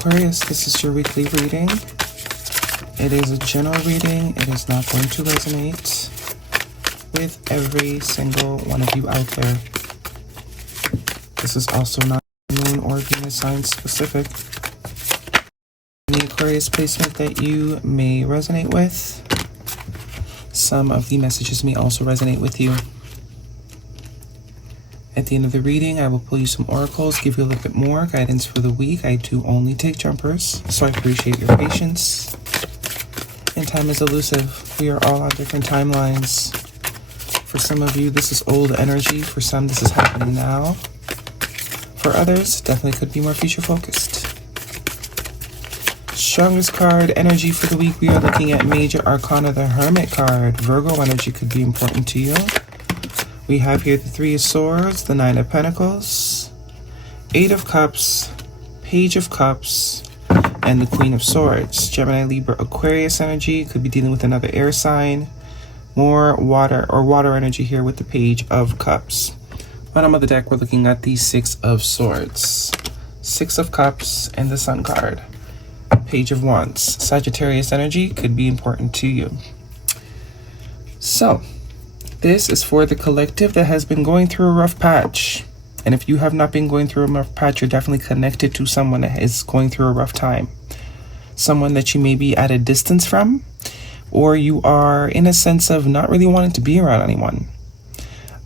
Aquarius, this is your weekly reading. It is a general reading. It is not going to resonate with every single one of you out there. This is also not Moon or Venus sign specific. The Aquarius placement that you may resonate with. Some of the messages may also resonate with you. At the end of the reading, I will pull you some oracles, give you a little bit more guidance for the week. I do only take jumpers, so I appreciate your patience. And time is elusive. We are all on different timelines. For some of you, this is old energy. For some, this is happening now. For others, definitely could be more future focused. Strongest card energy for the week, we are looking at Major Arcana, the Hermit card. Virgo energy could be important to you. We have here the Three of Swords, the Nine of Pentacles, Eight of Cups, Page of Cups, and the Queen of Swords. Gemini, Libra, Aquarius energy could be dealing with another air sign. More water or water energy here with the Page of Cups. Bottom of the deck, we're looking at the Six of Swords, Six of Cups, and the Sun card. Page of Wands. Sagittarius energy could be important to you. So, this is for the collective that has been going through a rough patch. And if you have not been going through a rough patch, you're definitely connected to someone that is going through a rough time. Someone that you may be at a distance from, or you are in a sense of not really wanting to be around anyone.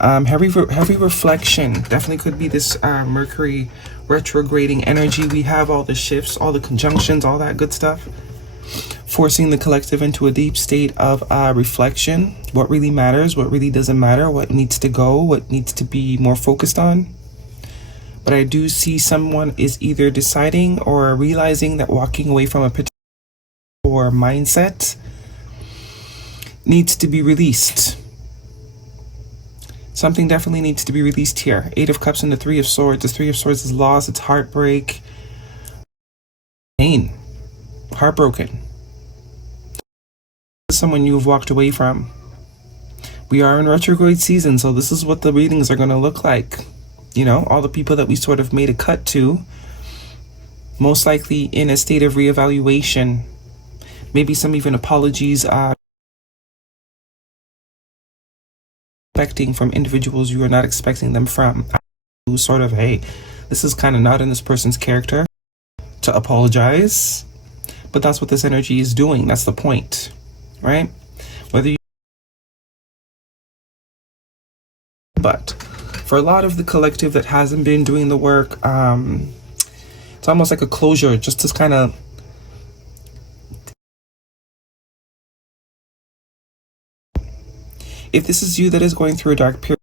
Heavy reflection definitely could be this Mercury retrograding energy. We have all the shifts, all the conjunctions, all that good stuff, forcing the collective into a deep state of reflection. What really matters, what really doesn't matter, what needs to go, what needs to be more focused on. But I do see someone is either deciding or realizing that walking away from a particular mindset needs to be released. Something definitely needs to be released here. Eight of Cups and the Three of Swords. The Three of Swords is loss, it's heartbreak, pain, heartbroken. Someone you've walked away from. We are in retrograde season, so this is what the readings are going to look like. You know, all the people that we sort of made a cut to, most likely in a state of reevaluation. Maybe some even apologies expecting from individuals you are not expecting them from. Sort of, hey, this is kind of not in this person's character to apologize, but that's what this energy is doing. That's the point, right? Whether you, but for a lot of the collective that hasn't been doing the work, it's almost like a closure, just to kind of if this is you that is going through a dark period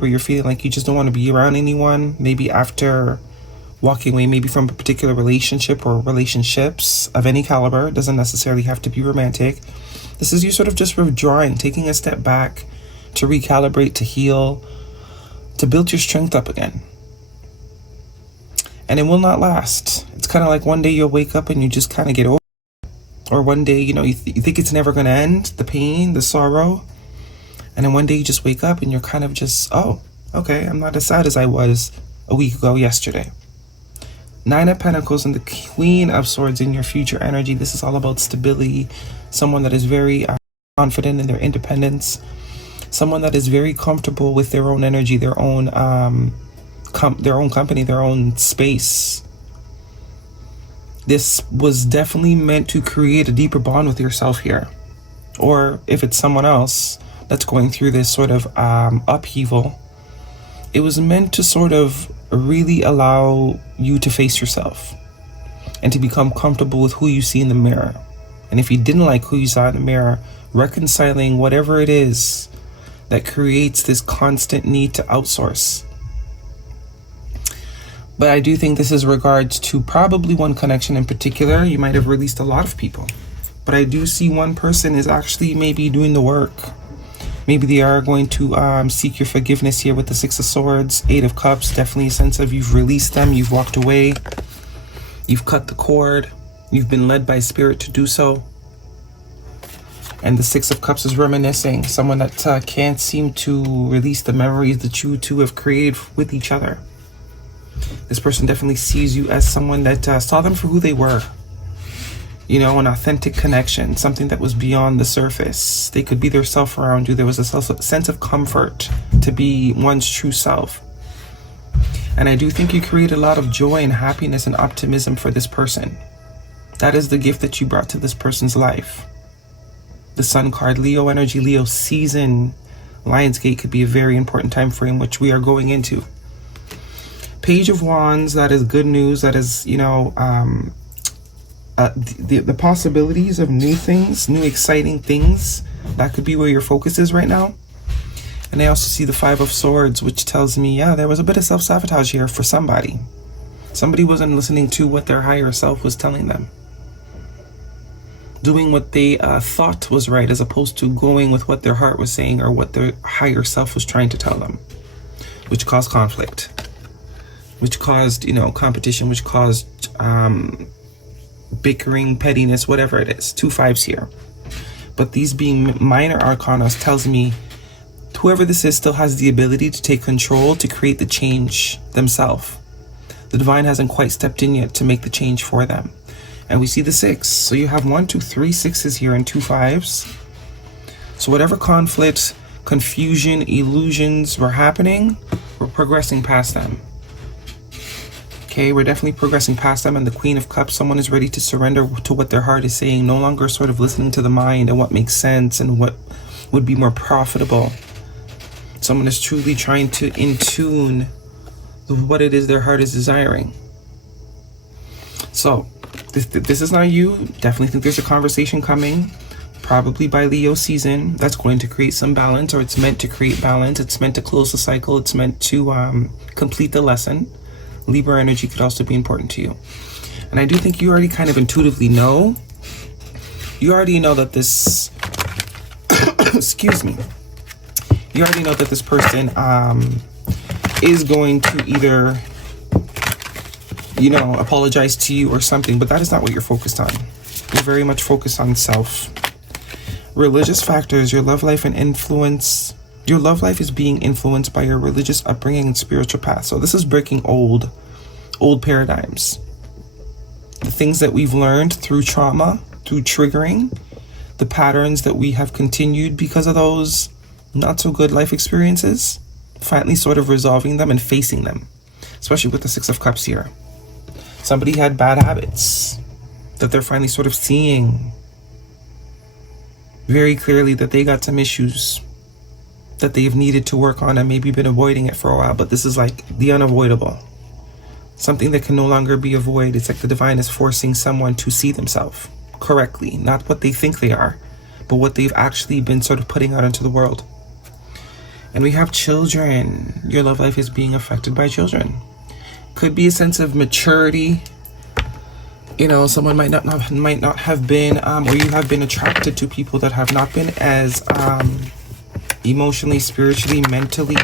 where you're feeling like you just don't want to be around anyone, maybe after walking away maybe from a particular relationship or relationships of any caliber, it doesn't necessarily have to be romantic. This is you sort of just withdrawing, taking a step back to recalibrate, to heal, to build your strength up again. And it will not last. It's kind of like one day you'll wake up and you just kind of get over it. Or one day, you know, you think it's never going to end, the pain, the sorrow. And then one day you just wake up and you're kind of just, oh, okay, I'm not as sad as I was a week ago yesterday. Nine of Pentacles and the Queen of Swords in your future energy. This is all about stability. Someone that is very confident in their independence. Someone that is very comfortable with their own energy, their own company, their own space. This was definitely meant to create a deeper bond with yourself here. Or if it's someone else that's going through this sort of upheaval, it was meant to sort of really allow you to face yourself and to become comfortable with who you see in the mirror. And if you didn't like who you saw in the mirror, reconciling whatever it is that creates this constant need to outsource. But I do think this is regards to probably one connection in particular. You might have released a lot of people, but I do see one person is actually maybe doing the work. Maybe they are going to seek your forgiveness here with the Six of Swords, Eight of Cups. Definitely a sense of you've released them, you've walked away, you've cut the cord, you've been led by spirit to do so. And the Six of Cups is reminiscing, someone that can't seem to release the memories that you two have created with each other. This person definitely sees you as someone that saw them for who they were. You know, an authentic connection, something that was beyond the surface. They could be their self around you. There was a sense of comfort to be one's true self. And I do think you create a lot of joy and happiness and optimism for this person. That is the gift that you brought to this person's life. The Sun card, Leo energy, Leo season. Lionsgate could be a very important time frame, which we are going into. Page of Wands, that is good news. That is, you know, the possibilities of new things, new exciting things. That could be where your focus is right now. And I also see the Five of Swords, which tells me, yeah, there was a bit of self-sabotage here for somebody. Somebody wasn't listening to what their higher self was telling them. Doing what they thought was right, as opposed to going with what their heart was saying or what their higher self was trying to tell them, which caused conflict, which caused, you know, competition, which caused bickering, pettiness, whatever it is. 2 5s here. But these being minor arcana tells me whoever this is still has the ability to take control, to create the change themselves. The divine hasn't quite stepped in yet to make the change for them. And we see the 6. So you have 1, 2, 3 6s here and 2 5s. So whatever conflict, confusion, illusions were happening, we're progressing past them. Okay, we're definitely progressing past them. And the Queen of Cups, someone is ready to surrender to what their heart is saying, no longer sort of listening to the mind and what makes sense and what would be more profitable. Someone is truly trying to in tune with what it is their heart is desiring. So this is not you. Definitely think there's a conversation coming, probably by Leo season, that's going to create some balance, or it's meant to create balance. It's meant to close the cycle. It's meant to complete the lesson. Libra energy could also be important to you. And I do think you already kind of intuitively know. You already know that this excuse me. You already know that this person is going to either, you know, apologize to you or something, but that is not what you're focused on. You're very much focused on self. Religious factors, your love life and influence. Your love life is being influenced by your religious upbringing and spiritual path. So this is breaking old paradigms. The things that we've learned through trauma, through triggering, the patterns that we have continued because of those not so good life experiences, finally sort of resolving them and facing them, especially with the 6 of Cups here. Somebody had bad habits that they're finally sort of seeing very clearly, that they got some issues that they've needed to work on and maybe been avoiding it for a while. But this is like the unavoidable, something that can no longer be avoided. It's like the divine is forcing someone to see themselves correctly, not what they think they are, but what they've actually been sort of putting out into the world. And we have children. Your love life is being affected by children. Could be a sense of maturity. You know, someone might not have been, or you have been attracted to people that have not been as emotionally, spiritually, mentally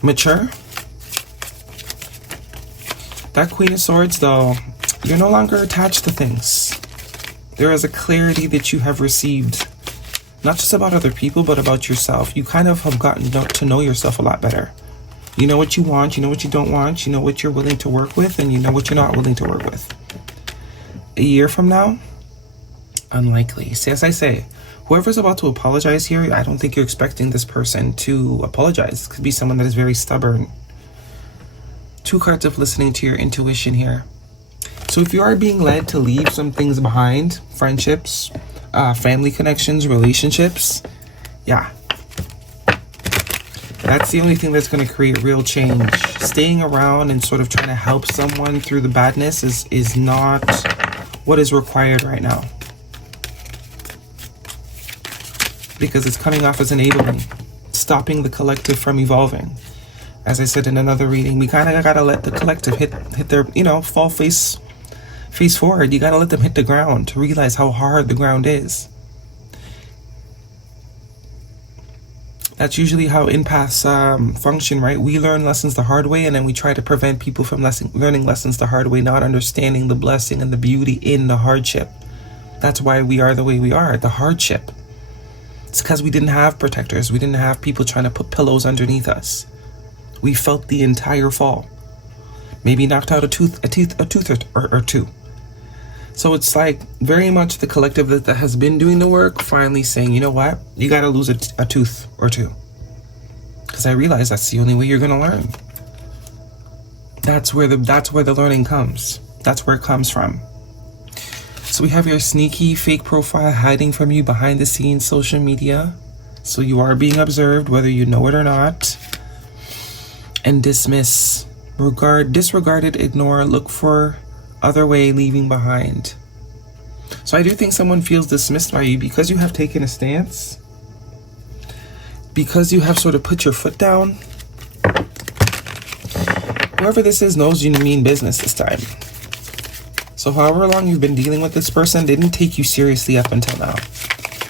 mature. That Queen of Swords, though, you're no longer attached to things. There is a clarity that you have received, not just about other people, but about yourself. You kind of have gotten to know yourself a lot better. You know what you want, you know what you don't want, you know what you're willing to work with, and you know what you're not willing to work with. A year from now, unlikely. See, as I say, whoever's about to apologize here, I don't think you're expecting this person to apologize. It could be someone that is very stubborn. 2 cards of listening to your intuition here. So if you are being led to leave some things behind, friendships, family connections, relationships, yeah, that's the only thing that's going to create real change. Staying around and sort of trying to help someone through the badness is not what is required right now, because it's coming off as enabling, stopping the collective from evolving. As I said in another reading, we kind of got to let the collective hit their, you know, fall face forward. You got to let them hit the ground to realize how hard the ground is. That's usually how empaths function, right? We learn lessons the hard way, and then we try to prevent people from learning lessons the hard way, not understanding the blessing and the beauty in the hardship. That's why we are the way we are, the hardship. It's because we didn't have protectors. We didn't have people trying to put pillows underneath us. We felt the entire fall. Maybe knocked out a tooth or two. So it's like very much the collective that has been doing the work finally saying, you know what? You got to lose a tooth or two. Because I realize that's the only way you're going to learn. That's where the learning comes. That's where it comes from. So we have your sneaky fake profile hiding from you behind the scenes social media. So you are being observed whether you know it or not. And dismiss, disregarded, ignore, look for other way, leaving behind. So I do think someone feels dismissed by you because you have taken a stance, because you have sort of put your foot down. Whoever this is knows you mean business this time. So however long you've been dealing with this person, they didn't take you seriously up until now.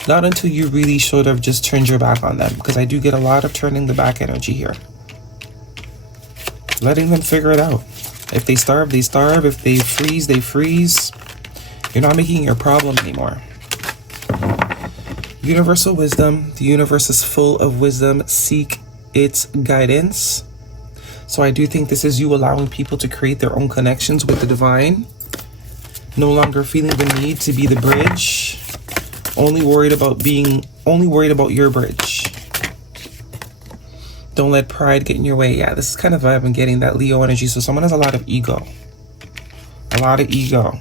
Not until you really should have just turned your back on them, because I do get a lot of turning the back energy here. Letting them figure it out. If they starve, they starve. If they freeze, they freeze. You're not making your problem anymore. Universal wisdom. The universe is full of wisdom. Seek its guidance. So I do think this is you allowing people to create their own connections with the divine. No longer feeling the need to be the bridge. Only worried about your bridge. Don't let pride get in your way. Yeah, this is kind of vibe I'm getting, that Leo energy. So someone has a lot of ego. A lot of ego.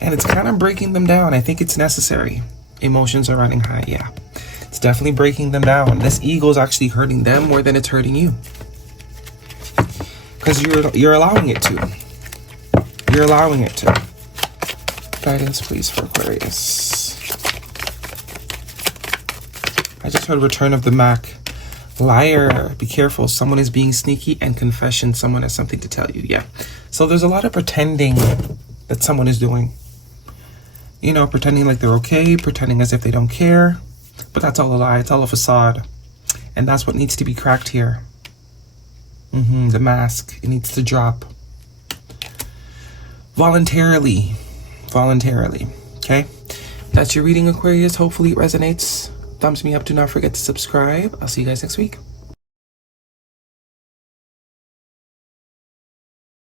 And it's kind of breaking them down. I think it's necessary. Emotions are running high, yeah. It's definitely breaking them down. This ego is actually hurting them more than it's hurting you. Because you're allowing it to. You're allowing it to. Guidance, please, for Aquarius. I just heard Return of the Mac. Liar. Be careful. Someone is being sneaky. And confession. Someone has something to tell you. Yeah. So there's a lot of pretending that someone is doing. You know, pretending like they're okay. Pretending as if they don't care. But that's all a lie. It's all a facade. And that's what needs to be cracked here. The mask. It needs to drop. Voluntarily. Okay? That's your reading, Aquarius. Hopefully it resonates. Thumbs me up. Do not forget to subscribe. I'll see you guys next week.